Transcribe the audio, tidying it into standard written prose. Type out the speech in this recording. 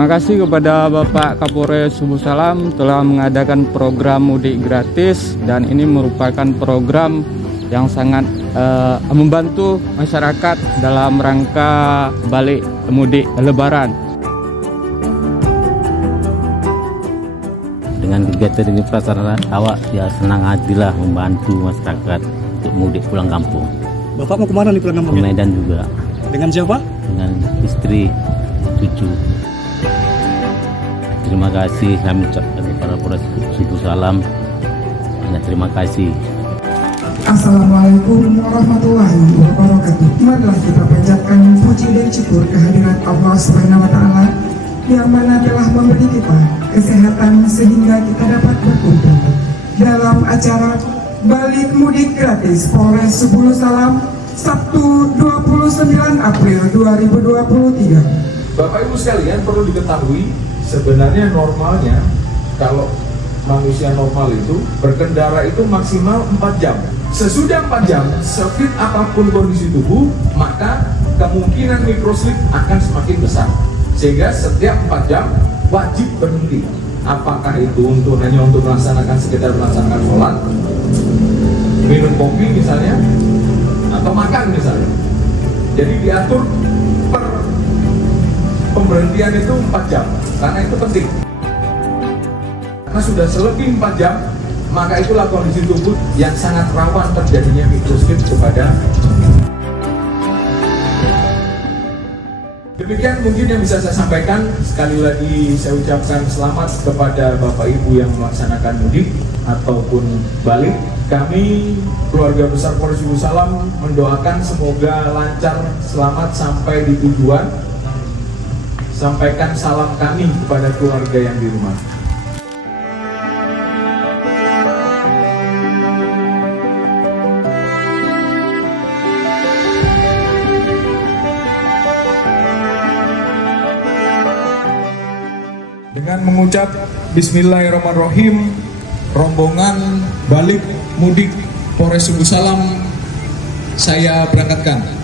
Terima kasih kepada Bapak Kapolres Subuh Salam telah mengadakan program mudik gratis, dan ini merupakan program yang sangat membantu masyarakat dalam rangka balik mudik Lebaran. Dengan kegiatan ini perasaan awak ya senang hatilah membantu masyarakat untuk mudik pulang kampung. Bapak mau kemana nih pulang kampung? Ke Medan juga. Dengan siapa? Dengan istri, cucu. Terima kasih kami ucapkan kepada Polres Subuh Salam. Banyak terima kasih. Assalamualaikum warahmatullahi wabarakatuh. Marilah kita panjatkan puji dan syukur kehadirat Allah Subhanahu wa Ta'ala yang mana telah memberi kita kesehatan sehingga kita dapat berkumpul dalam acara balik mudik gratis Polres Subuh Salam Sabtu 29 April 2023. Bapak Ibu sekalian, perlu diketahui sebenarnya normalnya kalau manusia normal itu berkendara itu maksimal 4 jam. Sesudah 4 jam, sefit apapun kondisi tubuh, maka kemungkinan microslip akan semakin besar. Sehingga setiap 4 jam wajib berhenti. Apakah itu hanya untuk sekedar melaksanakan sholat, minum kopi misalnya, atau makan misalnya. Jadi diatur per pemberhentian itu 4 jam, karena itu penting. Karena sudah selebih 4 jam, maka itulah kondisi tubuh yang sangat rawan terjadinya microslip kepada. Demikian mungkin yang bisa saya sampaikan. Sekali lagi saya ucapkan selamat kepada Bapak Ibu yang melaksanakan mudik ataupun balik. Kami keluarga besar Polres Subuh Salam mendoakan semoga lancar, selamat sampai di tujuan. Sampaikan salam kami kepada keluarga yang di rumah. Dengan mengucap Bismillahirrahmanirrahim, rombongan balik mudik Polres Subuh Salam saya berangkatkan.